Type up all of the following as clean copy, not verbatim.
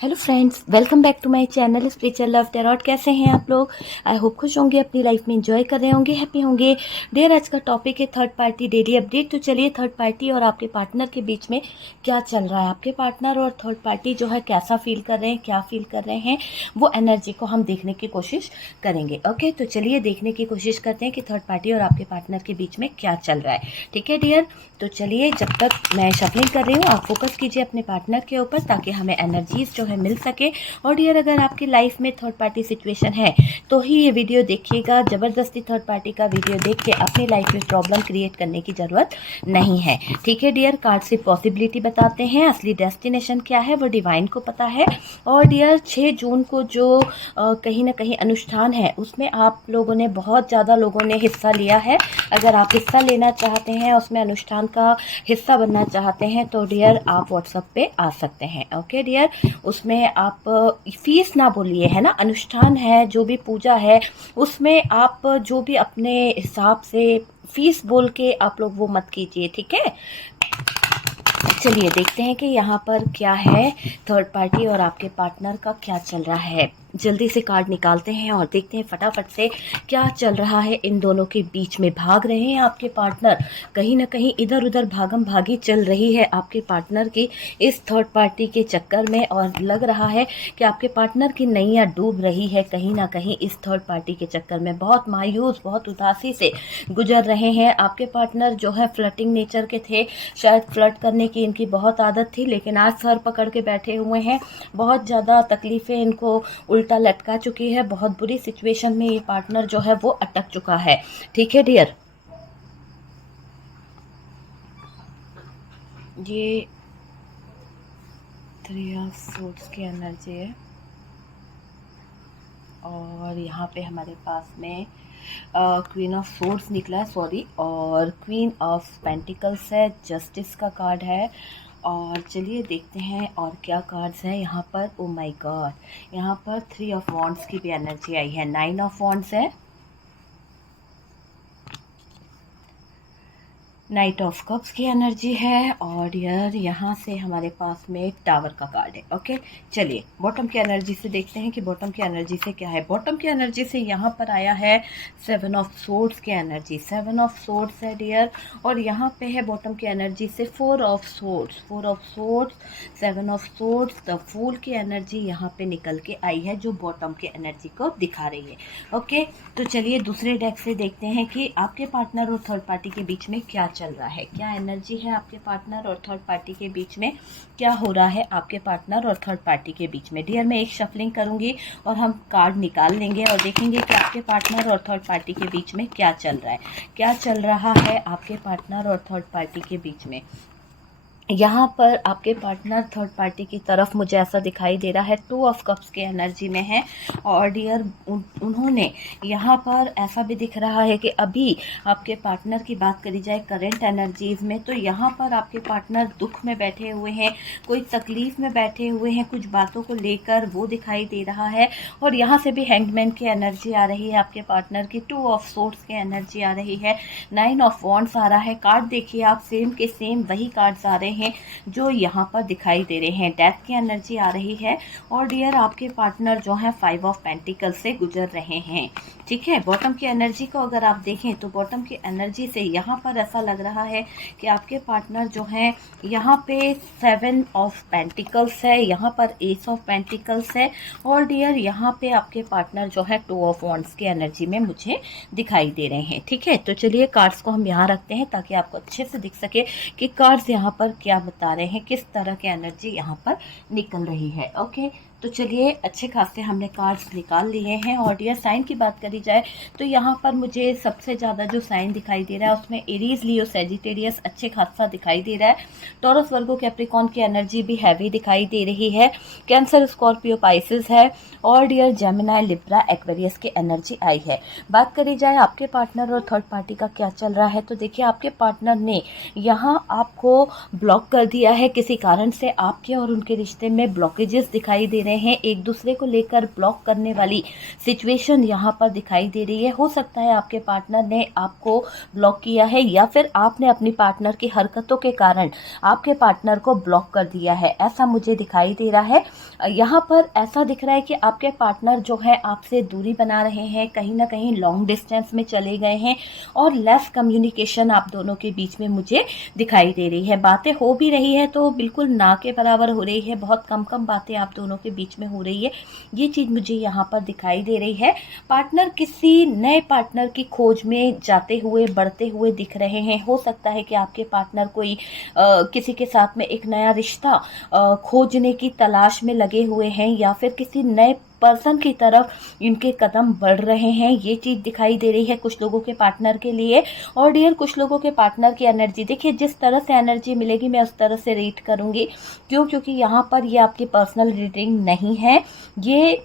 Hello friends, welcome back to my channel spiritual love tarot. कैसे हैं आप लोग? आई होप खुश होंगे, अपनी लाइफ में एंजॉय कर रहे होंगे, हैप्पी होंगे। डियर, आज का टॉपिक है थर्ड पार्टी डेली अपडेट। तो चलिए, थर्ड पार्टी और आपके पार्टनर के बीच में क्या चल रहा है, आपके पार्टनर और थर्ड पार्टी जो है कैसा फील कर रहे हैं, क्या फील कर रहे हैं, वो एनर्जी को हम देखने की कोशिश करेंगे। ओके, तो चलिए देखने की कोशिश करते हैं कि थर्ड पार्टी और आपके पार्टनर के बीच में क्या चल रहा है। ठीक है डियर, तो चलिए जब तक मैं शफलिंग कर रही हूँ आप फोकस कीजिए अपने पार्टनर के ऊपर, ताकि हमें एनर्जीज जो है मिल सके। और डियर, अगर आपकी लाइफ में थर्ड पार्टी सिचुएशन है तो ही ये वीडियो देखिएगा। ज़बरदस्ती थर्ड पार्टी का वीडियो देख के अपनी लाइफ में प्रॉब्लम क्रिएट करने की ज़रूरत नहीं है। ठीक है डियर, कार्ड से पॉसिबिलिटी बताते हैं, असली डेस्टिनेशन क्या है वो डिवाइन को पता है। और डियर, 6 जून को जो कहीं ना कहीं अनुष्ठान है उसमें आप लोगों ने, बहुत ज़्यादा लोगों ने हिस्सा लिया है। अगर आप हिस्सा लेना चाहते हैं, उसमें अनुष्ठान का हिस्सा बनना चाहते हैं, तो डियर आप व्हाट्सएप पे आ सकते हैं। ओके डियर, उसमें आप फीस ना बोलिए, है ना, अनुष्ठान है, जो भी पूजा है उसमें आप जो भी अपने हिसाब से फीस बोल के आप लोग वो मत कीजिए। ठीक है, चलिए देखते हैं कि यहाँ पर क्या है, थर्ड पार्टी और आपके पार्टनर का क्या चल रहा है। जल्दी से कार्ड निकालते हैं और देखते हैं फटाफट से क्या चल रहा है इन दोनों के बीच में। भाग रहे हैं आपके पार्टनर, कहीं ना कहीं इधर उधर भागम भागी चल रही है आपके पार्टनर की इस थर्ड पार्टी के चक्कर में। और लग रहा है कि आपके पार्टनर की नैया डूब रही है कहीं ना कहीं इस थर्ड पार्टी के चक्कर में। बहुत मायूस, बहुत उदासी से गुजर रहे हैं आपके पार्टनर। जो है फ्लर्टिंग नेचर के थे, शायद फ्लर्ट करने की इनकी बहुत आदत थी, लेकिन आज सर पकड़ के बैठे हुए हैं। बहुत ज़्यादा तकलीफ़ें इनको उल्टा लटका चुकी है, बहुत बुरी सिचुएशन में ये पार्टनर जो है वो अटक चुका है। ठीक है डियर, ये 3 ऑफ सूट्स की एनर्जी है और यहाँ पे हमारे पास में क्वीन ऑफ सोर्ड्स निकला है, सॉरी, और क्वीन ऑफ पेंटिकल्स है, जस्टिस का कार्ड है। और चलिए देखते हैं और क्या कार्ड्स हैं यहाँ पर। ओ माय गॉड, यहाँ पर 3 ऑफ वॉन्ड्स की भी एनर्जी आई है, 9 ऑफ वॉन्ड्स है, नाइट ऑफ कप्स की एनर्जी है, और यार यहाँ से हमारे पास में टावर का कार्ड है। ओके, चलिए बॉटम की एनर्जी से देखते हैं कि बॉटम की एनर्जी से क्या है। बॉटम की एनर्जी से यहाँ पर आया है 7 ऑफ सोर्ड्स की एनर्जी, 7 ऑफ सोर्ड्स है डियर। और यहाँ पे है बॉटम की एनर्जी से 4 of swords, 4 of swords, 7 of swords, the fool की एनर्जी यहाँ पे निकल के आई है, जो बॉटम की एनर्जी को दिखा रही है। ओके, तो चलिए दूसरे डेक से देखते हैं कि आपके पार्टनर और थर्ड पार्टी के बीच में क्या चल रहा है, क्या एनर्जी है आपके पार्टनर और थर्ड पार्टी के बीच में, क्या हो रहा है आपके पार्टनर और थर्ड पार्टी के बीच में। डियर, मैं एक शफलिंग करूंगी और हम कार्ड निकाल लेंगे और देखेंगे कि आपके पार्टनर और थर्ड पार्टी के बीच में क्या चल रहा है, क्या चल रहा है आपके पार्टनर और थर्ड पार्टी के बीच में। यहाँ पर आपके पार्टनर थर्ड पार्टी की तरफ मुझे ऐसा दिखाई दे रहा है 2 ऑफ कप्स के एनर्जी में है। और डियर, उन्होंने यहाँ पर ऐसा भी दिख रहा है कि अभी आपके पार्टनर की बात करी जाए करंट एनर्जीज में, तो यहाँ पर आपके पार्टनर दुख में बैठे हुए हैं, कोई तकलीफ में बैठे हुए हैं, कुछ बातों को लेकर वो दिखाई दे रहा है। और यहाँ से भी हैंगमैन की एनर्जी आ रही है आपके पार्टनर की, 2 ऑफ सोर्ड्स की एनर्जी आ रही है, 9 ऑफ वॉन्ड्स आ रहा है। कार्ड देखिए आप, सेम के सेम वही कार्ड्स आ रहे हैं जो यहाँ पर दिखाई दे रहे हैं। डेथ की एनर्जी आ रही है। और डियर, आपके पार्टनर जो है 5 ऑफ पेंटिकल से गुजर रहे हैं। ठीक है, बॉटम की एनर्जी को अगर आप देखें तो बॉटम की एनर्जी से यहाँ पर ऐसा लग रहा है कि आपके पार्टनर जो है यहाँ पे 7 ऑफ पेंटिकल्स है, यहाँ पर एस ऑफ पेंटिकल्स है। और डियर, यहाँ पे आपके पार्टनर जो है 2 ऑफ वॉन्ड्स की एनर्जी में मुझे दिखाई दे रहे हैं। ठीक है, तो चलिए कार्ड्स को हम यहाँ रखते हैं ताकि आपको अच्छे से दिख सके कि कार्ड्स यहाँ पर क्या बता रहे हैं, किस तरह की एनर्जी यहाँ पर निकल रही है। ओके, तो चलिए अच्छे खासे हमने कार्ड्स निकाल लिए हैं। और डियर, साइन की बात करी जाए तो यहाँ पर मुझे सबसे ज़्यादा जो साइन दिखाई दे रहा है उसमें एरीज, लियो, सेजिटेरियस अच्छे खासा दिखाई दे रहा है। टॉरस, वर्गो, कैप्रिकॉन की एनर्जी भी हैवी दिखाई दे रही है। कैंसर, स्कॉर्पियो, पाइसिस है। और डियर, जेमिनाई, लिब्रा, एक्वेरियस की एनर्जी आई है। बात करी जाए आपके पार्टनर और थर्ड पार्टी का क्या चल रहा है, तो देखिए आपके पार्टनर ने यहाँ आपको ब्लॉक कर दिया है किसी कारण से। आपके और उनके रिश्ते में ब्लॉकेजेस दिखाई दे रहे रहे हैं, एक दूसरे को लेकर ब्लॉक करने वाली सिचुएशन यहाँ पर दिखाई दे रही है। हो सकता है आपके पार्टनर ने आपको ब्लॉक किया है या फिर आपने अपनी पार्टनर की हरकतों के कारण आपके पार्टनर को ब्लॉक कर दिया है, ऐसा मुझे दिखाई दे रहा है। यहाँ पर ऐसा दिख रहा है कि आपके पार्टनर जो है आपसे दूरी बना रहे हैं, कहीं ना कहीं लॉन्ग डिस्टेंस में चले गए हैं और लेस कम्युनिकेशन आप दोनों के बीच में मुझे दिखाई दे रही है। बातें हो भी रही है तो बिल्कुल ना के बराबर हो रही है, बहुत कम कम बातें आप दोनों के बीच में हो रही है, ये चीज़ मुझे यहाँ पर दिखाई दे रही है। पार्टनर किसी नए पार्टनर की खोज में जाते हुए बढ़ते हुए दिख रहे हैं। हो सकता है कि आपके पार्टनर कोई किसी के साथ में एक नया रिश्ता खोजने की तलाश में लगे हुए हैं या फिर किसी नए पर्सन की तरफ इनके कदम बढ़ रहे हैं, ये चीज़ दिखाई दे रही है कुछ लोगों के पार्टनर के लिए। और डियर कुछ लोगों के पार्टनर की एनर्जी देखिए, जिस तरह से एनर्जी मिलेगी मैं उस तरह से रीड करूंगी। क्योंकि यहाँ पर ये आपकी पर्सनल रीडिंग नहीं है, ये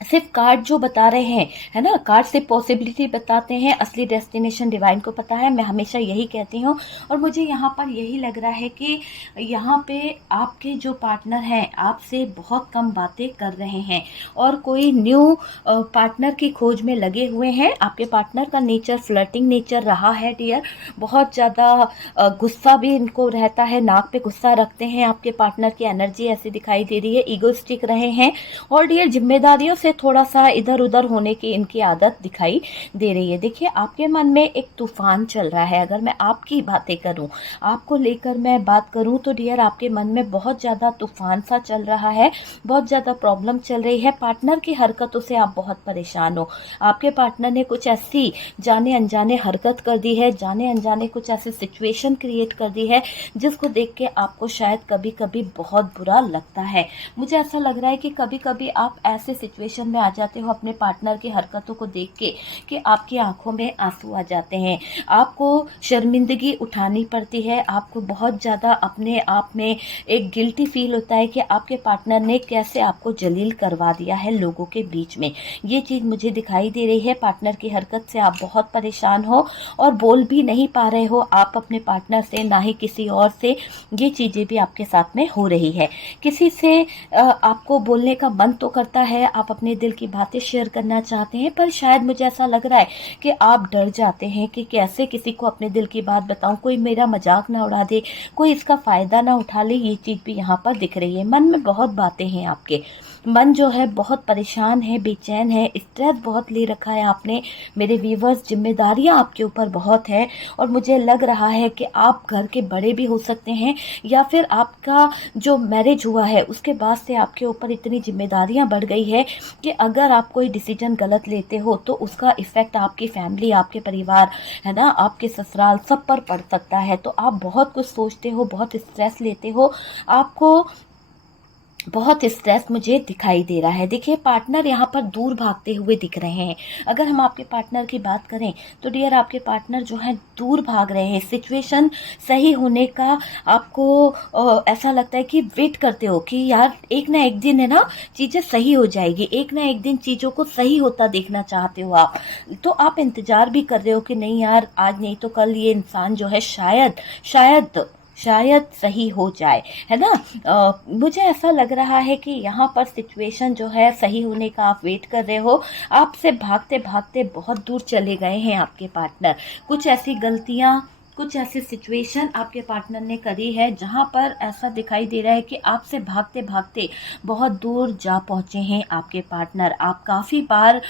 सिर्फ कार्ड जो बता रहे हैं, है ना, कार्ड सिर्फ पॉसिबिलिटी बताते हैं, असली डेस्टिनेशन डिवाइन को पता है, मैं हमेशा यही कहती हूँ। और मुझे यहाँ पर यही लग रहा है कि यहाँ पे आपके जो पार्टनर हैं आपसे बहुत कम बातें कर रहे हैं और कोई न्यू पार्टनर की खोज में लगे हुए हैं। आपके पार्टनर का नेचर फ्लर्टिंग नेचर रहा है डियर, बहुत ज़्यादा गुस्सा भी इनको रहता है, नाक पे गुस्सा रखते हैं। आपके पार्टनर की एनर्जी ऐसी दिखाई दे रही है, ईगोइस्टिक रहे हैं और डियर जिम्मेदारियों से थोड़ा सा इधर उधर होने की इनकी आदत दिखाई दे रही है। देखिए आपके मन में एक तूफान चल रहा है। अगर मैं आपकी बातें करूं, आपको लेकर मैं बात करूं तो डियर आपके मन में बहुत ज़्यादा तूफान सा चल रहा है, बहुत ज़्यादा प्रॉब्लम चल रही है। पार्टनर की हरकतों से आप बहुत परेशान हो। आपके पार्टनर ने कुछ ऐसी जाने अनजाने हरकत कर दी है, जाने अनजाने कुछ ऐसी सिचुएशन क्रिएट कर दी है जिसको देख के आपको शायद कभी कभी बहुत बुरा लगता है। मुझे ऐसा लग रहा है कि कभी कभी आप ऐसे सिचुएशन में आ जाते हो अपने पार्टनर की हरकतों को देख के कि आपकी आंखों में आंसू आ जाते हैं, आपको शर्मिंदगी उठानी पड़ती है, आपको बहुत ज़्यादा अपने आप में एक गिल्टी फील होता है कि आपके पार्टनर ने कैसे आपको जलील करवा दिया है लोगों के बीच में। ये चीज़ मुझे दिखाई दे रही है। पार्टनर की हरकत से आप बहुत परेशान हो और बोल भी नहीं पा रहे हो आप अपने पार्टनर से, ना ही किसी और से। ये चीज़ें भी आपके साथ में हो रही है। किसी से आपको बोलने का मन तो करता है, आप अपने दिल की बातें शेयर करना चाहते हैं, पर शायद मुझे ऐसा लग रहा है कि आप डर जाते हैं कि कैसे किसी को अपने दिल की बात बताऊं, कोई मेरा मजाक ना उड़ा दे, कोई इसका फायदा ना उठा ले। ये चीज़ भी यहाँ पर दिख रही है। मन में बहुत बातें हैं, आपके मन जो है बहुत परेशान है, बेचैन है, स्ट्रेस बहुत ले रखा है आपने। मेरे व्यूवर्स, जिम्मेदारियां आपके ऊपर बहुत है और मुझे लग रहा है कि आप घर के बड़े भी हो सकते हैं या फिर आपका जो मैरिज हुआ है उसके बाद से आपके ऊपर इतनी जिम्मेदारियां बढ़ गई है कि अगर आप कोई डिसीजन गलत लेते हो तो उसका इफ़ेक्ट आपकी फैमिली, आपके परिवार, है ना, आपके ससुराल, सब पर पड़ सकता है। तो आप बहुत कुछ सोचते हो, बहुत स्ट्रेस लेते हो, आपको बहुत स्ट्रेस मुझे दिखाई दे रहा है। देखिए पार्टनर यहाँ पर दूर भागते हुए दिख रहे हैं। अगर हम आपके पार्टनर की बात करें तो डियर आपके पार्टनर जो है दूर भाग रहे हैं। सिचुएशन सही होने का आपको ऐसा लगता है कि वेट करते हो कि यार एक ना एक दिन, है ना, चीज़ें सही हो जाएगी, एक ना एक दिन चीज़ों को सही होता देखना चाहते हो आप। तो आप इंतज़ार भी कर रहे हो कि नहीं यार, आज नहीं तो कल ये इंसान जो है शायद शायद शायद सही हो जाए, है ना। मुझे ऐसा लग रहा है कि यहाँ पर सिचुएशन जो है सही होने का आप वेट कर रहे हो। आपसे भागते भागते बहुत दूर चले गए हैं आपके पार्टनर। कुछ ऐसी गलतियाँ, कुछ ऐसी सिचुएशन आपके पार्टनर ने करी है जहां पर ऐसा दिखाई दे रहा है कि आपसे भागते भागते बहुत दूर जा पहुंचे हैं आपके पार्टनर। आप काफ़ी बार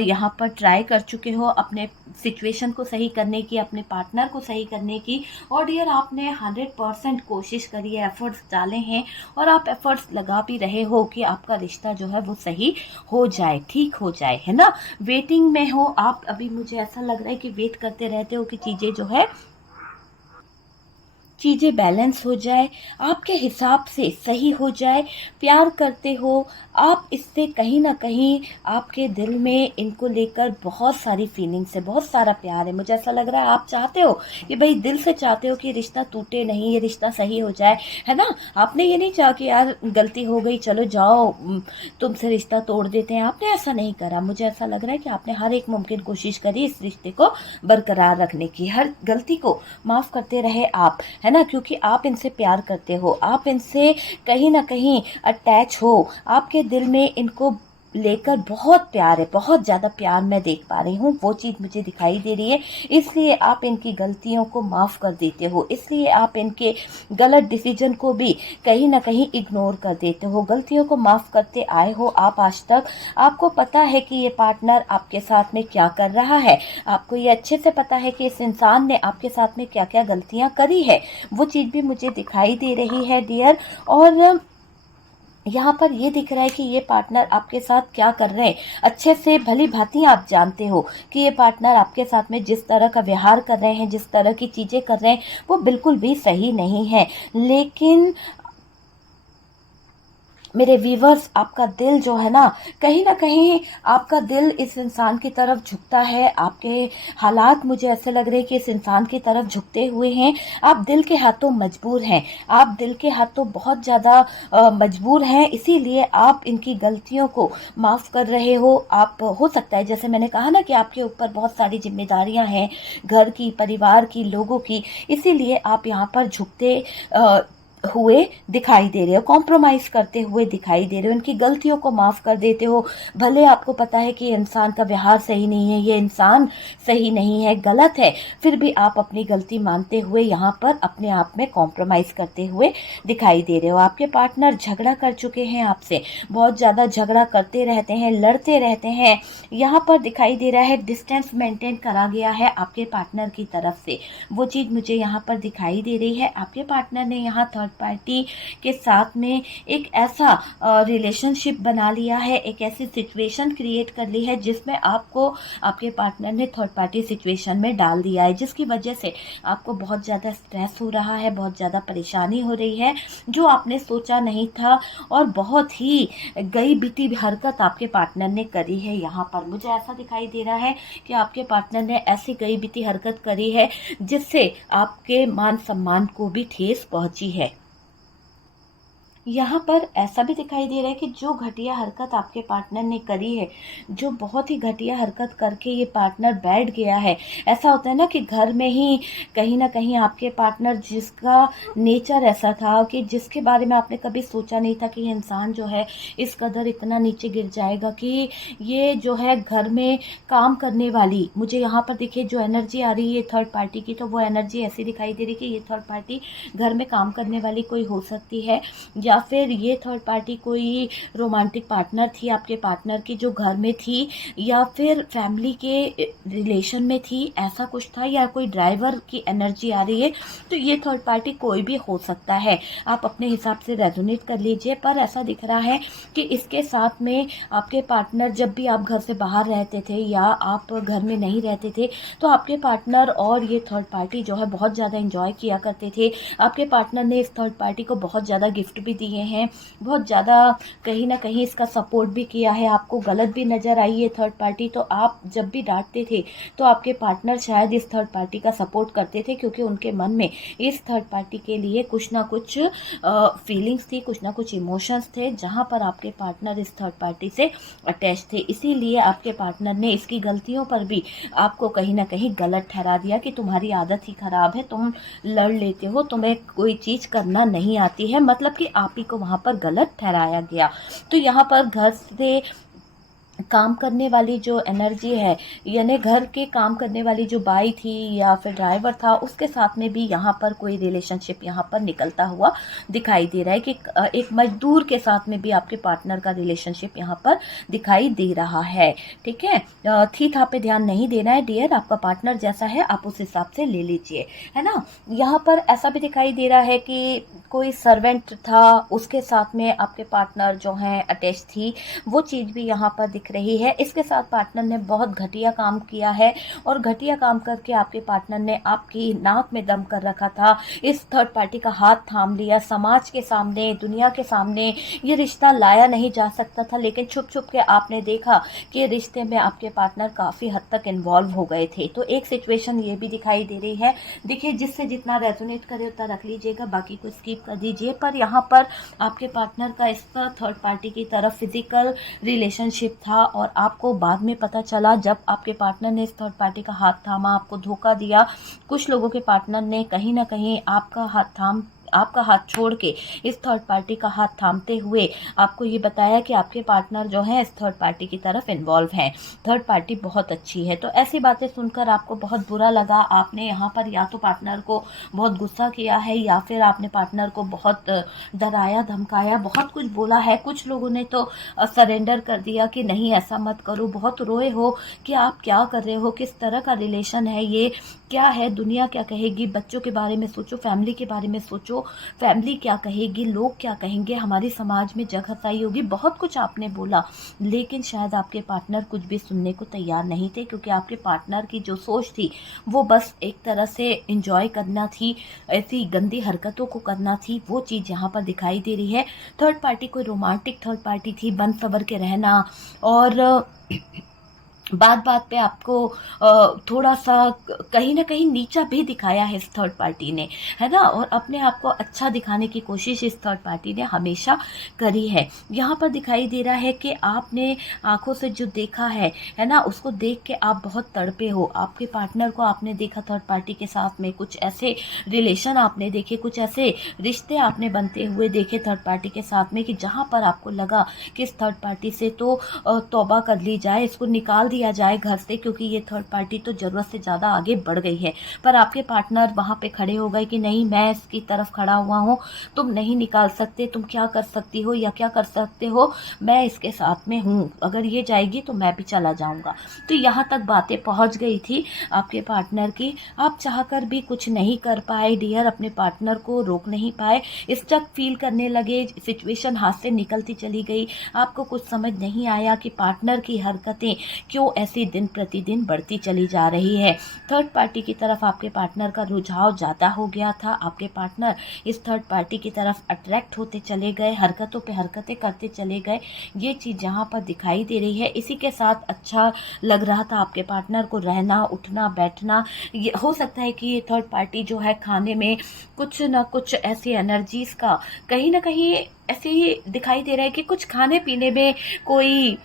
यहां पर ट्राई कर चुके हो अपने सिचुएशन को सही करने की, अपने पार्टनर को सही करने की, और डियर आपने 100% कोशिश करी है, एफर्ट्स डाले हैं और आप एफर्ट्स लगा भी रहे हो कि आपका रिश्ता जो है वो सही हो जाए, ठीक हो जाए, है ना। वेटिंग में हो आप अभी। मुझे ऐसा लग रहा है कि वेट करते रहते हो कि चीज़ें जो है चीज़ें बैलेंस हो जाए, आपके हिसाब से सही हो जाए। प्यार करते हो आप इससे, कहीं ना कहीं आपके दिल में इनको लेकर बहुत सारी फीलिंग्स है, बहुत सारा प्यार है। मुझे ऐसा लग रहा है आप चाहते हो कि भाई दिल से चाहते हो कि रिश्ता टूटे नहीं, ये रिश्ता सही हो जाए, है ना। आपने ये नहीं चाहा कि यार गलती हो गई, चलो जाओ तुमसे रिश्ता तोड़ देते हैं, आपने ऐसा नहीं करा। मुझे ऐसा लग रहा है कि आपने हर एक मुमकिन कोशिश करी इस रिश्ते को बरकरार रखने की, हर गलती को माफ़ करते रहे आप, है ना, क्योंकि आप इनसे प्यार करते हो, आप इनसे कहीं ना कहीं अटैच हो, आपके दिल में इनको लेकर बहुत प्यार है, बहुत ज़्यादा प्यार मैं देख पा रही हूँ, वो चीज़ मुझे दिखाई दे रही है। इसलिए आप इनकी गलतियों को माफ़ कर देते हो, इसलिए आप इनके गलत डिसीजन को भी कहीं ना कहीं इग्नोर कर देते हो, गलतियों को माफ़ करते आए हो आप आज तक। आपको पता है कि ये पार्टनर आपके साथ में क्या कर रहा है, आपको ये अच्छे से पता है कि इस इंसान ने आपके साथ में क्या क्या गलतियां करी है, वो चीज़ भी मुझे दिखाई दे रही है डियर। और यहाँ पर ये दिख रहा है कि ये पार्टनर आपके साथ क्या कर रहे हैं, अच्छे से भली भांति आप जानते हो कि ये पार्टनर आपके साथ में जिस तरह का व्यवहार कर रहे हैं, जिस तरह की चीज़ें कर रहे हैं, वो बिल्कुल भी सही नहीं है। लेकिन मेरे व्यूवर्स, आपका दिल जो है ना कहीं आपका दिल इस इंसान की तरफ झुकता है, आपके हालात मुझे ऐसे लग रहे हैं कि इस इंसान की तरफ झुकते हुए हैं। आप दिल के हाथों मजबूर हैं, आप दिल के हाथों बहुत ज़्यादा मजबूर हैं, इसीलिए आप इनकी गलतियों को माफ़ कर रहे हो। आप हो सकता है, जैसे मैंने कहा ना, कि आपके ऊपर बहुत सारी जिम्मेदारियां हैं, घर की, परिवार की, लोगों की, इसीलिए आप यहाँ पर झुकते हुए दिखाई दे रहे हो, कॉम्प्रोमाइज करते हुए दिखाई दे रहे हो, उनकी गलतियों को माफ कर देते हो। भले आपको पता है कि ये इंसान का व्यवहार सही नहीं है, ये इंसान सही नहीं है, गलत है, फिर भी आप अपनी गलती मानते हुए यहाँ पर अपने आप में कॉम्प्रोमाइज करते हुए दिखाई दे रहे हो। आपके पार्टनर झगड़ा कर चुके हैं आपसे, बहुत ज़्यादा झगड़ा करते रहते हैं, लड़ते रहते हैं। यहाँ पर दिखाई दे रहा है डिस्टेंस मेंटेन करा गया है आपके पार्टनर की तरफ से, वो चीज़ मुझे यहाँ पर दिखाई दे रही है। आपके पार्टनर ने यहाँ थर्ड पार्टी के साथ में एक ऐसा रिलेशनशिप बना लिया है, एक ऐसी सिचुएशन क्रिएट कर ली है जिसमें आपको आपके पार्टनर ने थर्ड पार्टी सिचुएशन में डाल दिया है, जिसकी वजह से आपको बहुत ज़्यादा स्ट्रेस हो रहा है, बहुत ज़्यादा परेशानी हो रही है, जो आपने सोचा नहीं था। और बहुत ही गई बीती हरकत आपके पार्टनर ने करी है। यहाँ पर मुझे ऐसा दिखाई दे रहा है कि आपके पार्टनर ने ऐसी गई बीती हरकत करी है जिससे आपके मान सम्मान को भी ठेस पहुंची है। यहाँ पर ऐसा भी दिखाई दे रहा है कि जो घटिया हरकत आपके पार्टनर ने करी है, जो बहुत ही घटिया हरकत करके ये पार्टनर बैठ गया है, ऐसा होता है ना कि घर में ही कहीं ना कहीं आपके पार्टनर, जिसका नेचर ऐसा था कि जिसके बारे में आपने कभी सोचा नहीं था कि ये इंसान जो है इस कदर इतना नीचे गिर जाएगा, कि ये जो है घर में काम करने वाली, मुझे यहाँ पर देखिए जो एनर्जी आ रही है थर्ड पार्टी की, तो वो एनर्जी ऐसी दिखाई दे रही है कि ये थर्ड पार्टी घर में काम करने वाली कोई हो सकती है, या फिर ये थर्ड पार्टी कोई रोमांटिक पार्टनर थी आपके पार्टनर की जो घर में थी, या फिर फैमिली के रिलेशन में थी, ऐसा कुछ था, या कोई ड्राइवर की एनर्जी आ रही है। तो ये थर्ड पार्टी कोई भी हो सकता है, आप अपने हिसाब से रेजोनेट कर लीजिए। पर ऐसा दिख रहा है कि इसके साथ में आपके पार्टनर, जब भी आप घर से बाहर रहते थे या आप घर में नहीं रहते थे, तो आपके पार्टनर और ये थर्ड पार्टी जो है बहुत ज़्यादा एंजॉय किया करते थे। आपके पार्टनर ने इस थर्ड पार्टी को बहुत ज़्यादा गिफ्ट भी दिए हैं, बहुत ज़्यादा कहीं ना कहीं इसका सपोर्ट भी किया है। आपको गलत भी नज़र आई है थर्ड पार्टी, तो आप जब भी डांटते थे तो आपके पार्टनर शायद इस थर्ड पार्टी का सपोर्ट करते थे, क्योंकि उनके मन में इस थर्ड पार्टी के लिए कुछ ना कुछ फीलिंग्स थी, कुछ ना कुछ इमोशंस थे, जहां पर आपके पार्टनर इस थर्ड पार्टी से अटैच थे। इसीलिए आपके पार्टनर ने इसकी गलतियों पर भी आपको कहीं ना कहीं गलत ठहरा दिया कि तुम्हारी आदत ही खराब है, तुम लड़ लेते हो, तुम्हें कोई चीज़ करना नहीं आती है, मतलब कि आप ही को वहाँ पर गलत ठहराया गया। तो यहाँ पर घर से काम करने वाली जो एनर्जी है, यानी घर के काम करने वाली जो बाई थी या फिर ड्राइवर था, उसके साथ में भी यहाँ पर कोई रिलेशनशिप यहाँ पर निकलता हुआ दिखाई दे रहा है कि एक मजदूर के साथ में भी आपके पार्टनर का रिलेशनशिप यहाँ पर दिखाई दे रहा है। ठीक है, थी था पे ध्यान नहीं देना है डियर, आपका पार्टनर जैसा है आप उस हिसाब से ले लीजिए, है ना। यहाँ पर ऐसा भी दिखाई दे रहा है कि कोई सर्वेंट था, उसके साथ में आपके पार्टनर जो हैं अटैच थी, वो चीज़ भी यहाँ पर दिख रही है। इसके साथ पार्टनर ने बहुत घटिया काम किया है, और घटिया काम करके आपके पार्टनर ने आपकी नाक में दम कर रखा था, इस थर्ड पार्टी का हाथ थाम लिया, समाज के सामने, दुनिया के सामने ये रिश्ता लाया नहीं जा सकता था, लेकिन छुप छुप के आपने देखा कि रिश्ते में आपके पार्टनर काफ़ी हद तक इन्वॉल्व हो गए थे। तो एक सिचुएशन ये भी दिखाई दे रही है, देखिए जिससे जितना रेजोनेट करे उतना रख लीजिएगा, बाकी को स्किप स्किप कर दीजिए। पर यहाँ पर आपके पार्टनर का इसका थर्ड पार्टी की तरफ फिजिकल रिलेशनशिप था और आपको बाद में पता चला जब आपके पार्टनर ने इस थर्ड पार्टी का हाथ थामा, आपको धोखा दिया। कुछ लोगों के पार्टनर ने कहीं ना कहीं आपका हाथ छोड़ के इस थर्ड पार्टी का हाथ थामते हुए आपको ये बताया कि आपके पार्टनर जो है इस थर्ड पार्टी की तरफ इन्वॉल्व हैं, थर्ड पार्टी बहुत अच्छी है। तो ऐसी बातें सुनकर आपको बहुत बुरा लगा। आपने यहाँ पर या तो पार्टनर को बहुत गुस्सा किया है या फिर आपने पार्टनर को बहुत डराया धमकाया, बहुत कुछ बोला है। कुछ लोगों ने तो सरेंडर कर दिया कि नहीं ऐसा मत करो। बहुत रोए हो कि आप क्या कर रहे हो, किस तरह का रिलेशन है ये, क्या है, दुनिया क्या कहेगी, बच्चों के बारे में सोचो, फैमिली के बारे में सोचो, फैमिली क्या कहेगी, लोग क्या कहेंगे, हमारे समाज में जगह सही होगी। बहुत कुछ आपने बोला, लेकिन शायद आपके पार्टनर कुछ भी सुनने को तैयार नहीं थे, क्योंकि आपके पार्टनर की जो सोच थी वो बस एक तरह से एंजॉय करना थी, ऐसी गंदी हरकतों को करना थी। वो चीज़ यहाँ पर दिखाई दे रही है। थर्ड पार्टी कोई रोमांटिक थर्ड पार्टी थी, बन सवर के रहना और बात बात पे आपको थोड़ा सा कहीं ना कहीं नीचा भी दिखाया है इस थर्ड पार्टी ने, है ना। और अपने आप को अच्छा दिखाने की कोशिश इस थर्ड पार्टी ने हमेशा करी है। यहाँ पर दिखाई दे रहा है कि आपने आंखों से जो देखा है ना, उसको देख के आप बहुत तड़पे हो। आपके पार्टनर को आपने देखा थर्ड पार्टी के साथ में, कुछ ऐसे रिलेशन आपने देखे, कुछ ऐसे रिश्ते आपने बनते हुए देखे थर्ड पार्टी के साथ में कि जहाँ पर आपको लगा कि इस थर्ड पार्टी से तो तौबा कर ली जाए, इसको निकाल दिया जाए घर से, क्योंकि ये थर्ड पार्टी तो जरूरत से ज़्यादा आगे बढ़ गई है। पर आपके पार्टनर वहाँ पे खड़े हो गए कि नहीं, मैं इसकी तरफ खड़ा हुआ हूँ, तुम नहीं निकाल सकते, तुम क्या कर सकती हो या क्या कर सकते हो, मैं इसके साथ में हूँ, अगर ये जाएगी तो मैं भी चला जाऊँगा। तो यहाँ तक बातें पहुँच गई थी आपके पार्टनर की। आप चाहकर भी कुछ नहीं कर पाए डियर, अपने पार्टनर को रोक नहीं पाए, स्टक फील करने लगे, सिचुएशन हाथ से निकलती चली गई। आपको कुछ समझ नहीं आया कि पार्टनर की हरकतें क्यों ऐसी दिन प्रतिदिन बढ़ती चली जा रही है। थर्ड पार्टी की तरफ आपके पार्टनर का रुझाव ज़्यादा हो गया था। आपके पार्टनर इस थर्ड पार्टी की तरफ अट्रैक्ट होते चले गए, हरकतों पे हरकतें करते चले गए। ये चीज़ यहाँ पर दिखाई दे रही है। इसी के साथ अच्छा लग रहा था आपके पार्टनर को, रहना उठना बैठना। ये हो सकता है कि ये थर्ड पार्टी जो है खाने में कुछ ना कुछ ऐसी एनर्जीज का कहीं ना कहीं ऐसे ही दिखाई दे रहा है कि कुछ खाने पीने में कोई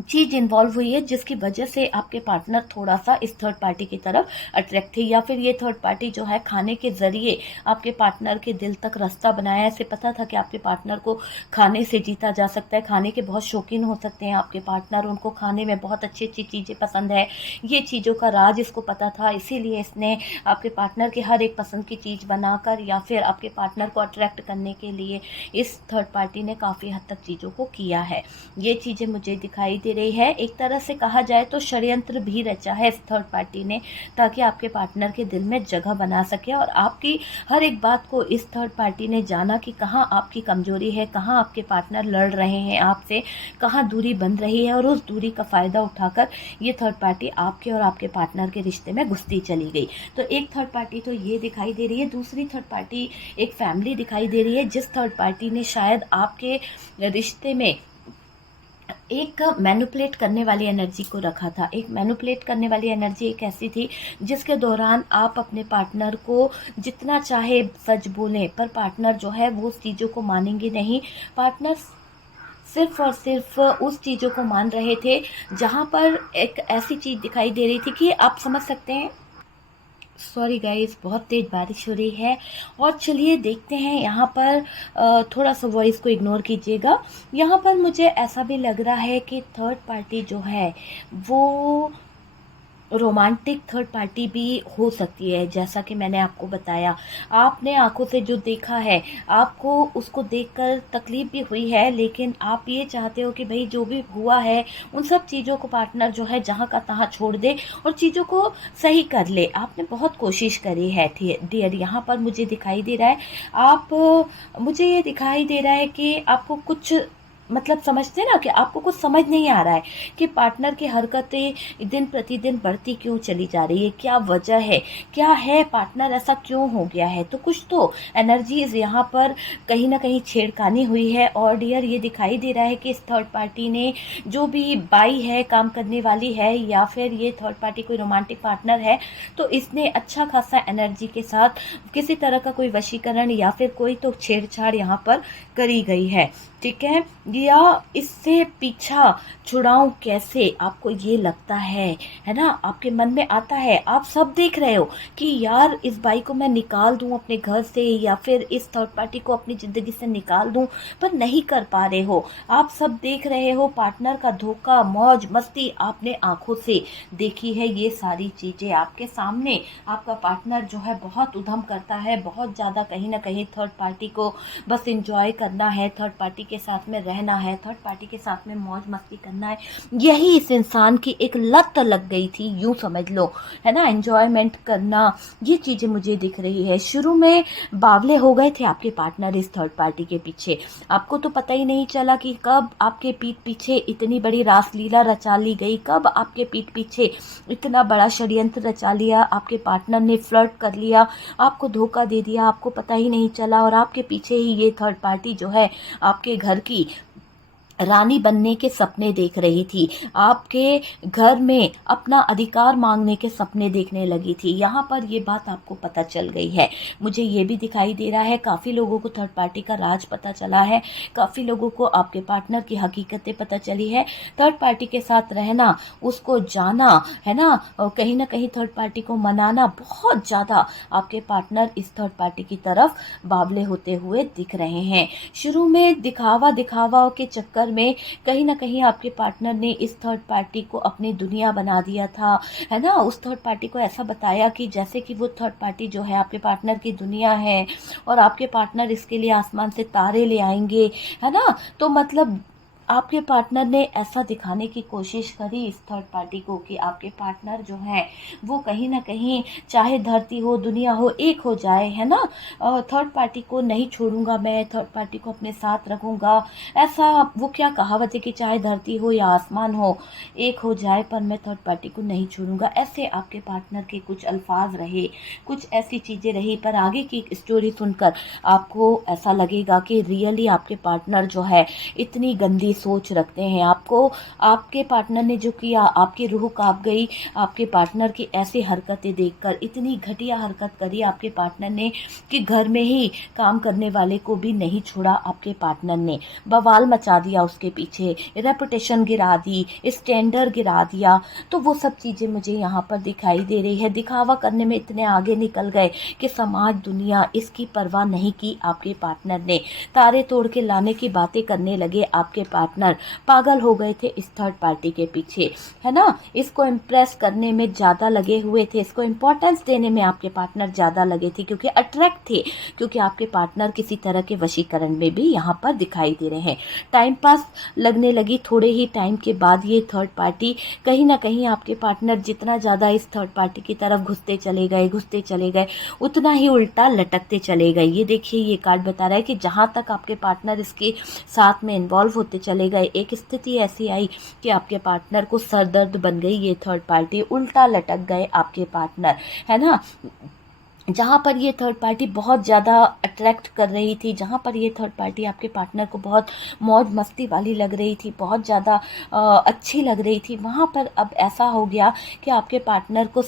चीज़ इन्वॉल्व हुई है, जिसकी वजह से आपके पार्टनर थोड़ा सा इस थर्ड पार्टी की तरफ अट्रैक्ट थे, या फिर ये थर्ड पार्टी जो है खाने के ज़रिए आपके पार्टनर के दिल तक रास्ता बनाया। ऐसे पता था कि आपके पार्टनर को खाने से जीता जा सकता है, खाने के बहुत शौकीन हो सकते हैं आपके पार्टनर, उनको खाने में बहुत अच्छी अच्छी चीज़ें पसंद है। ये चीज़ों का राज इसको पता था, इसीलिए इसने आपके पार्टनर की हर एक पसंद की चीज़ बनाकर या फिर आपके पार्टनर को अट्रैक्ट करने के लिए इस थर्ड पार्टी ने काफ़ी हद तक चीज़ों को किया है। ये चीज़ें मुझे दिखाई दे रही है। एक तरह से कहा जाए तो षड्यंत्र भी रचा है इस थर्ड पार्टी ने, ताकि आपके पार्टनर के दिल में जगह बना सके। और आपकी हर एक बात को इस थर्ड पार्टी ने जाना कि कहाँ आपकी कमजोरी है, कहाँ आपके पार्टनर लड़ रहे हैं आपसे, कहाँ दूरी बन रही है, और उस दूरी का फ़ायदा उठाकर ये थर्ड पार्टी आपके और आपके पार्टनर के रिश्ते में घुसती चली गई। तो एक थर्ड पार्टी तो ये दिखाई दे रही है। दूसरी थर्ड पार्टी एक फैमिली दिखाई दे रही है, जिस थर्ड पार्टी ने शायद आपके रिश्ते में एक मैनिपुलेट करने वाली एनर्जी को रखा था। एक मैनिपुलेट करने वाली एनर्जी एक ऐसी थी जिसके दौरान आप अपने पार्टनर को जितना चाहे सच बोलें, पर पार्टनर जो है वो उस चीज़ों को मानेंगे नहीं। पार्टनर सिर्फ और सिर्फ उस चीज़ों को मान रहे थे जहाँ पर एक ऐसी चीज़ दिखाई दे रही थी कि आप समझ सकते हैं। सॉरी गाइस, बहुत तेज़ बारिश हो रही है। और चलिए देखते हैं यहाँ पर, थोड़ा सा वॉइस को इग्नोर कीजिएगा। यहाँ पर मुझे ऐसा भी लग रहा है कि थर्ड पार्टी जो है वो रोमांटिक थर्ड पार्टी भी हो सकती है। जैसा कि मैंने आपको बताया, आपने आंखों से जो देखा है, आपको उसको देखकर तकलीफ़ भी हुई है, लेकिन आप ये चाहते हो कि भाई जो भी हुआ है उन सब चीज़ों को पार्टनर जो है जहाँ का तहाँ छोड़ दे और चीज़ों को सही कर ले। आपने बहुत कोशिश करी है डियर। यहाँ पर मुझे दिखाई दे रहा है मुझे ये दिखाई दे रहा है कि आपको कुछ मतलब समझते हैं ना कि आपको कुछ समझ नहीं आ रहा है कि पार्टनर की हरकतें दिन प्रतिदिन बढ़ती क्यों चली जा रही है, क्या वजह है, क्या है, पार्टनर ऐसा क्यों हो गया है। तो कुछ तो एनर्जीज यहाँ पर कहीं ना कहीं छेड़खानी हुई है। और डियर ये दिखाई दे रहा है कि इस थर्ड पार्टी ने, जो भी बाई है, काम करने वाली है, या फिर ये थर्ड पार्टी कोई रोमांटिक पार्टनर है, तो इसने अच्छा खासा एनर्जी के साथ किसी तरह का कोई वशीकरण या फिर कोई तो छेड़छाड़ यहाँ पर करी गई है, ठीक है। या इससे पीछा छुड़ाऊं कैसे, आपको ये लगता है ना, आपके मन में आता है। आप सब देख रहे हो कि यार इस बाई को मैं निकाल दूं अपने घर से, या फिर इस थर्ड पार्टी को अपनी ज़िंदगी से निकाल दूं, पर नहीं कर पा रहे हो। आप सब देख रहे हो पार्टनर का धोखा, मौज मस्ती आपने आंखों से देखी है। ये सारी चीज़ें आपके सामने, आपका पार्टनर जो है बहुत उधम करता है, बहुत ज़्यादा कहीं ना कहीं थर्ड पार्टी को बस इंजॉय करना है, थर्ड पार्टी के साथ में रहना है, थर्ड पार्टी के साथ में मौज मस्ती करना है। यही इस इंसान की एक लत लग गई थी, यूं समझ लो, है ना, एंजॉयमेंट करना। ये चीज़ें मुझे दिख रही है। शुरू में बावले हो गए थे आपके पार्टनर इस थर्ड पार्टी के पीछे, आपको तो पता ही नहीं चला कि कब आपके पीठ पीछे इतनी बड़ी रासलीला रचा ली गई, कब आपके पीठ पीछे इतना बड़ा षड्यंत्र रचा लिया, आपके पार्टनर ने फ्लर्ट कर लिया, आपको धोखा दे दिया, आपको पता ही नहीं चला। और आपके पीछे ही ये थर्ड पार्टी जो है आपके घर की रानी बनने के सपने देख रही थी, आपके घर में अपना अधिकार मांगने के सपने देखने लगी थी। यहाँ पर ये बात आपको पता चल गई है। मुझे ये भी दिखाई दे रहा है काफ़ी लोगों को थर्ड पार्टी का राज पता चला है, काफ़ी लोगों को आपके पार्टनर की हकीकतें पता चली है। थर्ड पार्टी के साथ रहना, उसको जाना, है ना, और कहीं ना कहीं थर्ड पार्टी को मनाना, बहुत ज़्यादा आपके पार्टनर इस थर्ड पार्टी की तरफ बावले होते हुए दिख रहे हैं। शुरू में दिखावा दिखावा के चक्कर में कहीं ना कहीं आपके पार्टनर ने इस थर्ड पार्टी को अपनी दुनिया बना दिया था, है ना। उस थर्ड पार्टी को ऐसा बताया कि जैसे कि वो थर्ड पार्टी जो है आपके पार्टनर की दुनिया है, और आपके पार्टनर इसके लिए आसमान से तारे ले आएंगे, है ना। तो मतलब आपके पार्टनर ने ऐसा दिखाने की कोशिश करी इस थर्ड पार्टी को कि आपके पार्टनर जो है वो कहीं ना कहीं, चाहे धरती हो दुनिया हो, एक हो जाए, है ना। थर्ड पार्टी को नहीं छोड़ूंगा मैं, थर्ड पार्टी को अपने साथ रखूंगा। ऐसा वो क्या कहावत है कि चाहे धरती हो या आसमान हो, एक हो जाए, पर मैं थर्ड पार्टी को नहीं छोड़ूंगा। ऐसे आपके पार्टनर के कुछ अल्फाज रहे, कुछ ऐसी चीज़ें रही। पर आगे की स्टोरी सुनकर आपको ऐसा लगेगा कि रियली आपके पार्टनर जो है इतनी गंदी सोच रखते हैं। आपको आपके पार्टनर ने जो किया, आपकी रूह कांप गई आपके पार्टनर की ऐसी हरकतें देखकर। इतनी घटिया हरकत करी आपके पार्टनर ने कि घर में ही काम करने वाले को भी नहीं छोड़ा आपके पार्टनर ने, बवाल मचा दिया उसके पीछे, रेपुटेशन गिरा दी, स्टैंडर्ड गिरा दिया। तो वो सब चीज़ें मुझे यहाँ पर दिखाई दे रही है। दिखावा करने में इतने आगे निकल गए कि समाज दुनिया इसकी परवाह नहीं की आपके पार्टनर ने। तारे तोड़ के लाने की बातें करने लगे आपके पार्टनर, पागल हो गए थे इस थर्ड पार्टी के पीछे, है ना। इसको इम्प्रेस करने में ज़्यादा लगे हुए थे, इसको इम्पोर्टेंस देने में आपके पार्टनर ज़्यादा लगे थे, क्योंकि अट्रैक्ट थे, क्योंकि आपके पार्टनर किसी तरह के वशीकरण में भी यहाँ पर दिखाई दे रहे हैं। टाइम पास लगने लगी। थोड़े ही टाइम के बाद ये थर्ड पार्टी, कहीं ना कहीं आपके पार्टनर जितना ज़्यादा इस थर्ड पार्टी की तरफ घुसते चले गए, उतना ही उल्टा लटकते चले गए। ये देखिए, ये कार्ड बता रहा है कि जहाँ तक आपके पार्टनर इसके साथ में इन्वॉल्व होते चले गए, एक स्थिति ऐसी आई कि आपके पार्टनर को सरदर्द बन गई ये थर्ड पार्टी, उल्टा लटक गए आपके पार्टनर, है ना। जहाँ पर ये थर्ड पार्टी बहुत ज़्यादा अट्रैक्ट कर रही थी, जहाँ पर ये थर्ड पार्टी आपके पार्टनर को बहुत मौज मस्ती वाली लग रही थी, बहुत ज़्यादा अच्छी लग रही थी, वहाँ पर अब ऐसा हो गया कि आपके पार्टनर को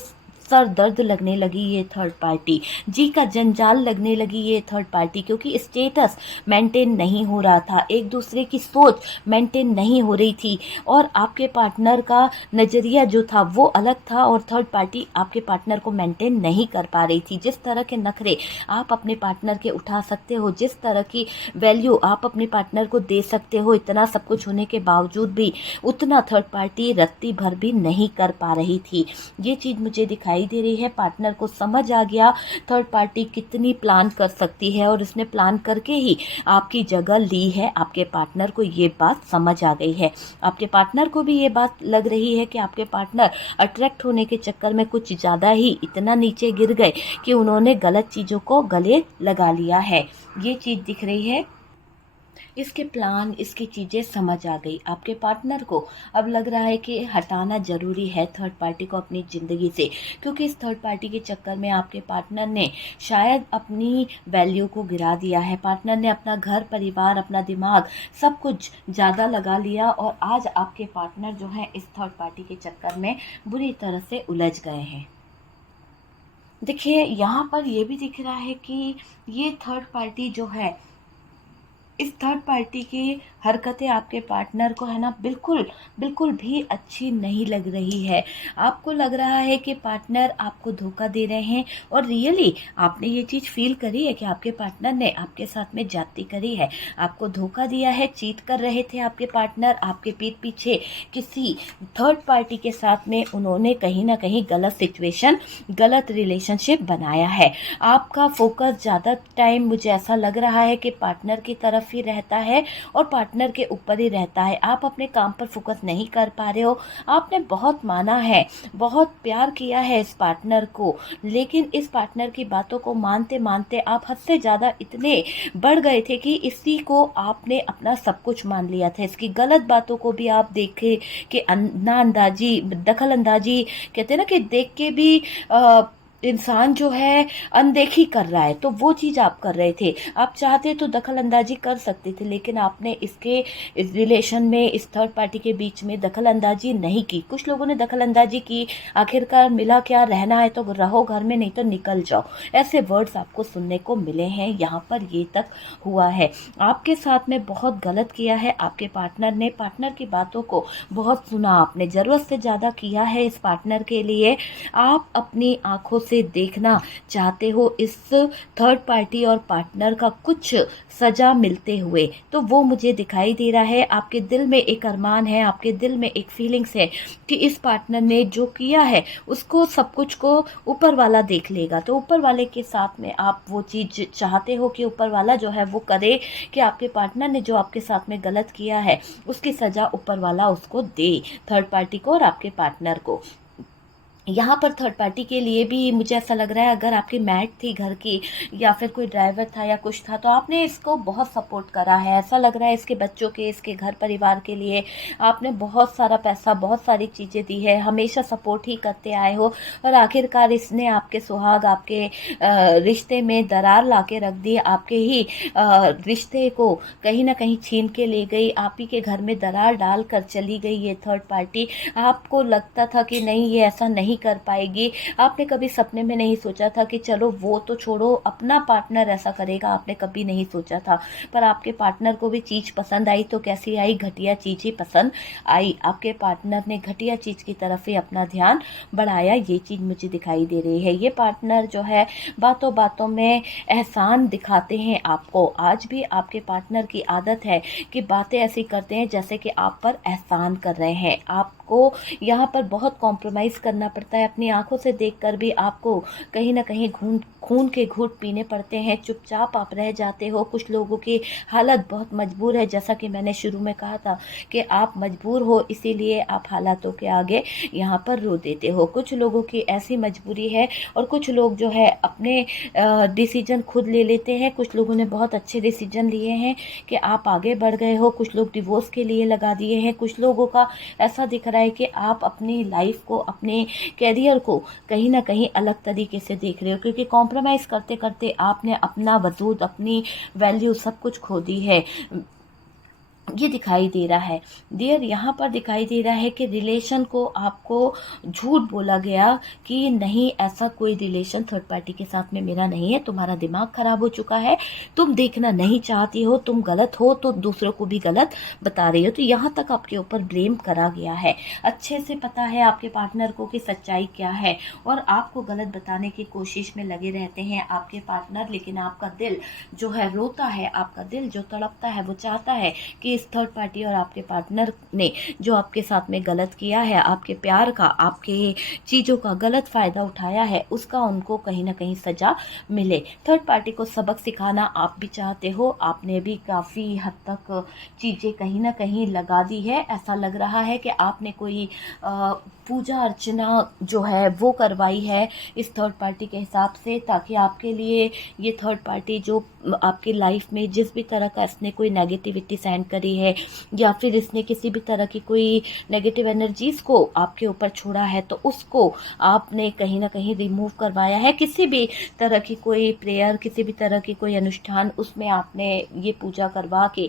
सर दर्द लगने लगी ये थर्ड पार्टी, जी का जंजाल लगने लगी ये थर्ड पार्टी, क्योंकि स्टेटस मेंटेन नहीं हो रहा था, एक दूसरे की सोच मेंटेन नहीं हो रही थी, और आपके पार्टनर का नज़रिया जो था वो अलग था, और थर्ड पार्टी आपके पार्टनर को मेंटेन नहीं कर पा रही थी। जिस तरह के नखरे आप अपने पार्टनर के उठा सकते हो, जिस तरह की वैल्यू आप अपने पार्टनर को दे सकते हो, इतना सब कुछ होने के बावजूद भी उतना थर्ड पार्टी रत्ती भर भी नहीं कर पा रही थी। ये चीज़ मुझे दिखाई दे रही है। पार्टनर को समझ आ गया थर्ड पार्टी कितनी प्लान कर सकती है, और इसने प्लान करके ही आपकी जगह ली है। आपके पार्टनर को ये बात समझ आ गई है। आपके पार्टनर को भी ये बात लग रही है कि आपके पार्टनर अट्रैक्ट होने के चक्कर में कुछ ज़्यादा ही इतना नीचे गिर गए कि उन्होंने गलत चीज़ों को गले लगा लिया है। ये चीज़ दिख रही है। इसके प्लान, इसकी चीज़ें समझ आ गई। आपके पार्टनर को अब लग रहा है कि हटाना ज़रूरी है थर्ड पार्टी को अपनी ज़िंदगी से, क्योंकि इस थर्ड पार्टी के चक्कर में आपके पार्टनर ने शायद अपनी वैल्यू को गिरा दिया है। पार्टनर ने अपना घर परिवार, अपना दिमाग, सब कुछ ज़्यादा लगा लिया और आज आपके पार्टनर जो है इस थर्ड पार्टी के चक्कर में बुरी तरह से उलझ गए हैं। देखिए यहाँ पर ये भी दिख रहा है कि ये थर्ड पार्टी जो है, इस थर्ड पार्टी की हरकतें आपके पार्टनर को है ना बिल्कुल बिल्कुल भी अच्छी नहीं लग रही है। आपको लग रहा है कि पार्टनर आपको धोखा दे रहे हैं और रियली आपने ये चीज़ फील करी है कि आपके पार्टनर ने आपके साथ में ज्यादती करी है, आपको धोखा दिया है, चीट कर रहे थे आपके पार्टनर आपके पीठ पीछे किसी थर्ड पार्टी के साथ में। उन्होंने कहीं ना कहीं गलत सिचुएशन, गलत रिलेशनशिप बनाया है। आपका फोकस ज़्यादा टाइम मुझे ऐसा लग रहा है कि पार्टनर की तरफ ही रहता है और पार्टनर के ऊपर ही रहता है। आप अपने काम पर फोकस नहीं कर पा रहे हो। आपने बहुत माना है, बहुत प्यार किया है इस पार्टनर को, लेकिन इस पार्टनर की बातों को मानते मानते आप हद से ज़्यादा इतने बढ़ गए थे कि इसी को आपने अपना सब कुछ मान लिया था। इसकी गलत बातों को भी आप देखे कि नाअंदाजी, दखल अंदाजी कहते हैं ना, कि देख के भी इंसान जो है अनदेखी कर रहा है, तो वो चीज़ आप कर रहे थे। आप चाहते तो दखल अंदाजी कर सकते थे, लेकिन आपने इस रिलेशन में, इस थर्ड पार्टी के बीच में दखल अंदाजी नहीं की। कुछ लोगों ने दखल अंदाजी की, आखिरकार मिला क्या, रहना है तो रहो घर में, नहीं तो निकल जाओ, ऐसे वर्ड्स आपको सुनने को मिले हैं। यहाँ पर ये तक हुआ है। आपके साथ में बहुत गलत किया है आपके पार्टनर ने। पार्टनर की बातों को बहुत सुना आपने, ज़रूरत से ज़्यादा किया है इस पार्टनर के लिए। आप अपनी आंखों से देखना चाहते हो इस थर्ड पार्टी और पार्टनर का कुछ सजा मिलते हुए, तो वो मुझे दिखाई दे रहा है। आपके दिल में एक अरमान है, आपके दिल में एक फीलिंग्स है कि इस पार्टनर ने जो किया है उसको, सब कुछ को ऊपर वाला देख लेगा। तो ऊपर वाले के साथ में आप वो चीज़ चाहते हो कि ऊपर वाला जो है वो करे, कि आपके पार्टनर ने जो आपके साथ में गलत किया है उसकी सजा ऊपर वाला उसको दे, थर्ड पार्टी को और आपके पार्टनर को। यहाँ पर थर्ड पार्टी के लिए भी मुझे ऐसा लग रहा है, अगर आपकी मैट थी घर की या फिर कोई ड्राइवर था या कुछ था, तो आपने इसको बहुत सपोर्ट करा है। ऐसा लग रहा है इसके बच्चों के, इसके घर परिवार के लिए आपने बहुत सारा पैसा, बहुत सारी चीज़ें दी है, हमेशा सपोर्ट ही करते आए हो। और आखिरकार इसने आपके सुहाग, आपके रिश्ते में दरार ला के रख दी, आपके ही रिश्ते को कहीं ना कहीं छीन के ले गई, आप ही के घर में दरार डाल कर चली गई ये थर्ड पार्टी। आपको लगता था कि नहीं, ये ऐसा नहीं कर पाएगी। आपने कभी सपने में नहीं सोचा था कि चलो वो तो छोड़ो, अपना पार्टनर ऐसा करेगा, आपने कभी नहीं सोचा था। पर आपके पार्टनर को भी चीज़ पसंद आई, तो कैसी आई, घटिया चीज़ ही पसंद आई। आपके पार्टनर ने घटिया चीज़ की तरफ ही अपना ध्यान बढ़ाया, ये चीज़ मुझे दिखाई दे रही है। ये पार्टनर जो है बातों बातों में एहसान दिखाते हैं आपको। आज भी आपके पार्टनर की आदत है कि बातें ऐसी करते हैं जैसे कि आप पर एहसान कर रहे हैं। आपको यहाँ पर बहुत कॉम्प्रोमाइज़ करना पड़ता है, अपनी आंखों से देखकर भी आपको कहीं ना कहीं खून के घूंट पीने पड़ते हैं। चुपचाप आप रह जाते हो। कुछ लोगों की हालत बहुत मजबूर है, जैसा कि मैंने शुरू में कहा था कि आप मजबूर हो, इसीलिए आप हालातों के आगे यहाँ पर रो देते हो। कुछ लोगों की ऐसी मजबूरी है और कुछ लोग जो है अपने डिसीजन खुद ले लेते हैं। कुछ लोगों ने बहुत अच्छे डिसीजन लिए हैं कि आप आगे बढ़ गए हो। कुछ लोग डिवोर्स के लिए लगा दिए हैं। कुछ लोगों का ऐसा दिख रहा है कि आप अपनी लाइफ को, अपने कैरियर को कहीं ना कहीं अलग तरीके से देख रहे हो, क्योंकि कॉम्प्रोमाइज़ करते करते आपने अपना वजूद, अपनी वैल्यू सब कुछ खो दी है। ये दिखाई दे रहा है डियर। यहाँ पर दिखाई दे रहा है कि रिलेशन को आपको झूठ बोला गया कि नहीं, ऐसा कोई रिलेशन थर्ड पार्टी के साथ में मेरा नहीं है, तुम्हारा दिमाग खराब हो चुका है, तुम देखना नहीं चाहती हो, तुम गलत हो तो दूसरों को भी गलत बता रही हो। तो यहाँ तक आपके ऊपर ब्लेम करा गया है। अच्छे से पता है आपके पार्टनर को कि सच्चाई क्या है, और आपको गलत बताने की कोशिश में लगे रहते हैं आपके पार्टनर, लेकिन आपका दिल जो है रोता है, आपका दिल जो तड़पता है, वो चाहता है कि इस थर्ड पार्टी और आपके पार्टनर ने जो आपके साथ में गलत किया है, आपके प्यार का, आपके चीज़ों का गलत फ़ायदा उठाया है, उसका उनको कहीं ना कहीं सजा मिले। थर्ड पार्टी को सबक सिखाना आप भी चाहते हो। आपने भी काफ़ी हद तक चीज़ें कहीं ना कहीं लगा दी है। ऐसा लग रहा है कि आपने कोई पूजा अर्चना जो है वो करवाई है इस थर्ड पार्टी के हिसाब से, ताकि आपके लिए ये थर्ड पार्टी जो आपकी लाइफ में जिस भी तरह का इसने कोई नेगेटिविटी सेंड करी है या फिर इसने किसी भी तरह की कोई नेगेटिव एनर्जीज को आपके ऊपर छोड़ा है, तो उसको आपने कहीं ना कहीं रिमूव करवाया है। किसी भी तरह की कोई प्रेयर, किसी भी तरह की कोई अनुष्ठान, उसमें आपने ये पूजा करवा के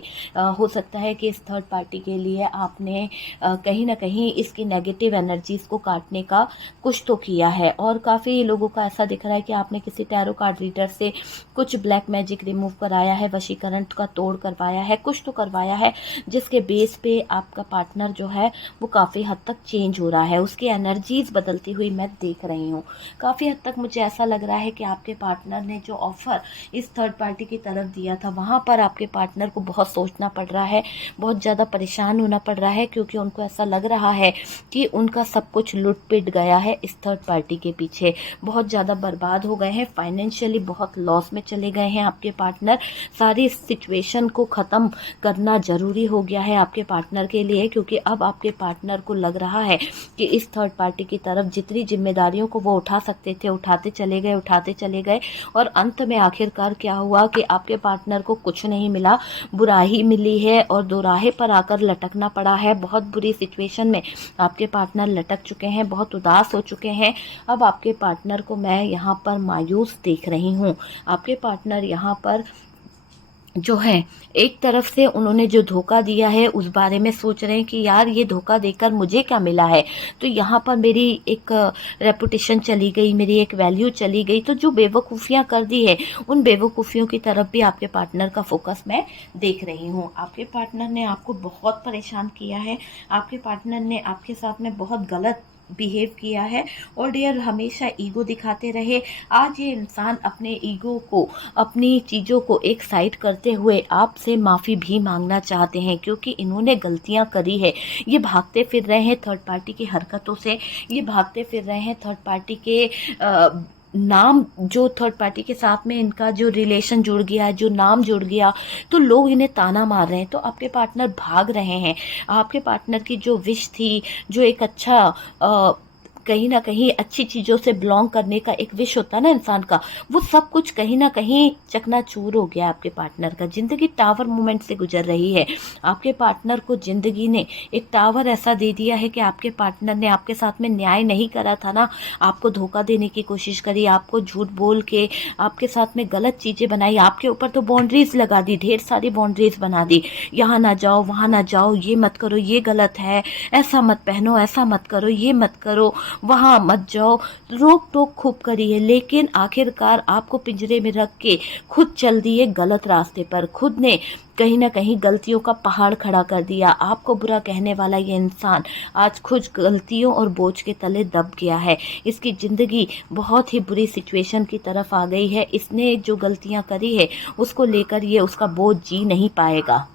हो सकता है कि इस थर्ड पार्टी के लिए आपने कहीं ना कहीं इसकी नेगेटिव एनर्जीज को काटने का कुछ तो किया है। और काफ़ी लोगों का ऐसा दिख रहा है कि आपने किसी टैरो कार्ड रीडर से कुछ ब्लैक मैजिक रिमूव कराया है, वशीकरण का तोड़ करवाया है, कुछ तो करवाया है, जिसके बेस पे आपका पार्टनर जो है वो काफ़ी हद तक चेंज हो रहा है, उसकी एनर्जीज बदलती हुई मैं देख रही हूँ। काफ़ी हद तक मुझे ऐसा लग रहा है कि आपके पार्टनर ने जो ऑफर इस थर्ड पार्टी की तरफ दिया था, वहाँ पर आपके पार्टनर को बहुत सोचना पड़ रहा है, बहुत ज़्यादा परेशान होना पड़ रहा है, क्योंकि उनको ऐसा लग रहा है कि उनका सब कुछ लुट पिट गया है इस थर्ड पार्टी के पीछे। बहुत ज़्यादा बर्बाद हो गए हैं, फाइनेंशियली बहुत लॉस में चले गए हैं आपके पार्टनर। सारी सिचुएशन को ख़त्म करना ज़रूरी हो गया है आपके पार्टनर के लिए, क्योंकि अब आपके पार्टनर को लग रहा है कि इस थर्ड पार्टी की तरफ जितनी जिम्मेदारियों को वो उठा सकते थे उठाते चले गए और अंत में आखिरकार क्या हुआ कि आपके पार्टनर को कुछ नहीं मिला, बुराई मिली है और दोराहे पर आकर लटकना पड़ा है। बहुत बुरी सिचुएशन में आपके पार्टनर लटक चुके हैं, बहुत उदास हो चुके हैं। अब आपके पार्टनर को मैं यहाँ पर मायूस देख रही हूँ। आपके पार्टनर यहाँ पर जो है एक तरफ से उन्होंने जो धोखा दिया है उस बारे में सोच रहे हैं कि यार ये धोखा देकर मुझे क्या मिला है, तो यहाँ पर मेरी एक रेपुटेशन चली गई, मेरी एक वैल्यू चली गई। तो जो बेवकूफ़ियाँ कर दी है उन बेवकूफ़ियों की तरफ भी आपके पार्टनर का फोकस मैं देख रही हूँ। आपके पार्टनर ने आपको बहुत परेशान किया है, आपके पार्टनर ने आपके साथ में बहुत गलत बिहेव किया है और डियर हमेशा ईगो दिखाते रहे। आज ये इंसान अपने ईगो को, अपनी चीज़ों को एक साइड करते हुए आपसे माफ़ी भी मांगना चाहते हैं, क्योंकि इन्होंने गलतियां करी है। ये भागते फिर रहे हैं थर्ड पार्टी की हरकतों से, ये भागते फिर रहे हैं थर्ड पार्टी के नाम, जो थर्ड पार्टी के साथ में इनका जो रिलेशन जुड़ गया, जो नाम जुड़ गया, तो लोग इन्हें ताना मार रहे हैं, तो आपके पार्टनर भाग रहे हैं। आपके पार्टनर की जो विश थी, जो एक अच्छा कहीं ना कहीं अच्छी चीज़ों से बिलोंग करने का एक विश होता है ना इंसान का, वो सब कुछ कहीं ना कहीं चकनाचूर हो गया आपके पार्टनर का। ज़िंदगी टावर मोमेंट से गुजर रही है। आपके पार्टनर को ज़िंदगी ने एक टावर ऐसा दे दिया है कि आपके पार्टनर ने आपके साथ में न्याय नहीं करा था ना, आपको धोखा देने की कोशिश करी, आपको झूठ बोल के आपके साथ में गलत चीज़ें बनाई, आपके ऊपर तो बाउंड्रीज लगा दी, ढेर सारी बाउंड्रीज बना दी, यहाँ ना जाओ, वहाँ ना जाओ, ये मत करो, ये गलत है, ऐसा मत पहनो, ऐसा मत करो, ये मत करो, वहाँ मत जाओ, रोक टोक खूब करी है। लेकिन आखिरकार आपको पिंजरे में रख के खुद चल दिए गलत रास्ते पर, खुद ने कहीं ना कहीं गलतियों का पहाड़ खड़ा कर दिया। आपको बुरा कहने वाला ये इंसान आज खुद गलतियों और बोझ के तले दब गया है। इसकी ज़िंदगी बहुत ही बुरी सिचुएशन की तरफ आ गई है। इसने जो गलतियां करी है उसको लेकर ये उसका बोझ जी नहीं पाएगा।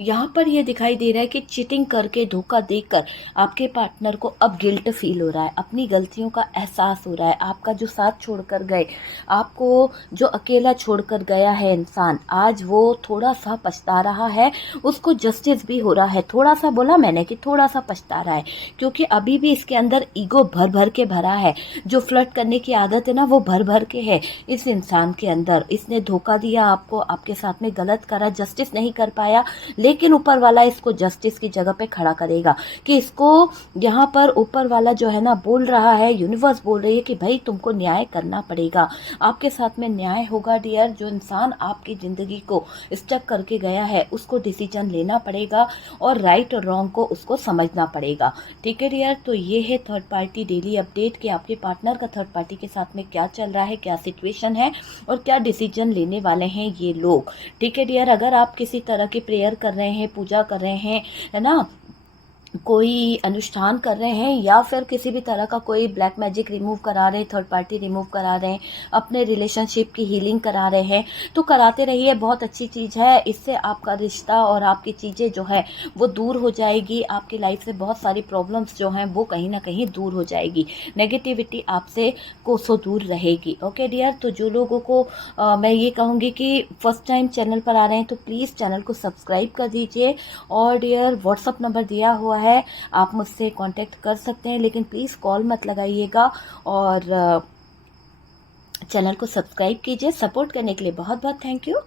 यहाँ पर यह दिखाई दे रहा है कि चीटिंग करके, धोखा देकर आपके पार्टनर को अब गिल्ट फील हो रहा है, अपनी गलतियों का एहसास हो रहा है। आपका जो साथ छोड़कर गए, आपको जो अकेला छोड़कर गया है इंसान, आज वो थोड़ा सा पछता रहा है, उसको जस्टिस भी हो रहा है। थोड़ा सा बोला मैंने कि थोड़ा सा पछता रहा है, क्योंकि अभी भी इसके अंदर ईगो भर भर के भरा है। जो फ्लर्ट करने की आदत है ना, वो भर भर के है इस इंसान के अंदर। इसने धोखा दिया आपको, आपके साथ में गलत करा, जस्टिस नहीं कर पाया, लेकिन ऊपर वाला इसको जस्टिस की जगह पे खड़ा करेगा कि इसको यहाँ पर ऊपर वाला जो है ना बोल रहा है, यूनिवर्स बोल रही है कि भाई तुमको न्याय करना पड़ेगा, आपके साथ में न्याय होगा डियर। जो इंसान आपकी ज़िंदगी को स्टक करके गया है उसको डिसीजन लेना पड़ेगा और राइट और रॉन्ग को उसको समझना पड़ेगा। ठीक है डियर, तो ये है थर्ड पार्टी डेली अपडेट कि आपके पार्टनर का थर्ड पार्टी के साथ में क्या चल रहा है, क्या सिचुएशन है और क्या डिसीजन लेने वाले हैं ये लोग। ठीक है डियर, अगर आप किसी तरह की प्रेयर कर रहे हैं, पूजा कर रहे हैं, है ना, कोई अनुष्ठान कर रहे हैं या फिर किसी भी तरह का कोई ब्लैक मैजिक रिमूव करा रहे हैं, थर्ड पार्टी रिमूव करा रहे हैं, अपने रिलेशनशिप की हीलिंग करा रहे हैं, तो कराते रहिए, बहुत अच्छी चीज़ है। इससे आपका रिश्ता और आपकी चीज़ें जो है वो दूर हो जाएगी। आपकी लाइफ से बहुत सारी प्रॉब्लम्स जो हैं वो कहीं ना कहीं दूर हो जाएगी, नेगेटिविटी आपसे कोसों दूर रहेगी। ओके डियर, तो जो लोगों को मैं ये कहूँगी कि फर्स्ट टाइम चैनल पर आ रहे हैं तो प्लीज़ चैनल को सब्सक्राइब कर दीजिए। और डियर व्हाट्सअप नंबर दिया हुआ हुआ है, आप मुझसे कांटेक्ट कर सकते हैं, लेकिन प्लीज़ कॉल मत लगाइएगा। और चैनल को सब्सक्राइब कीजिए। सपोर्ट करने के लिए बहुत बहुत थैंक यू।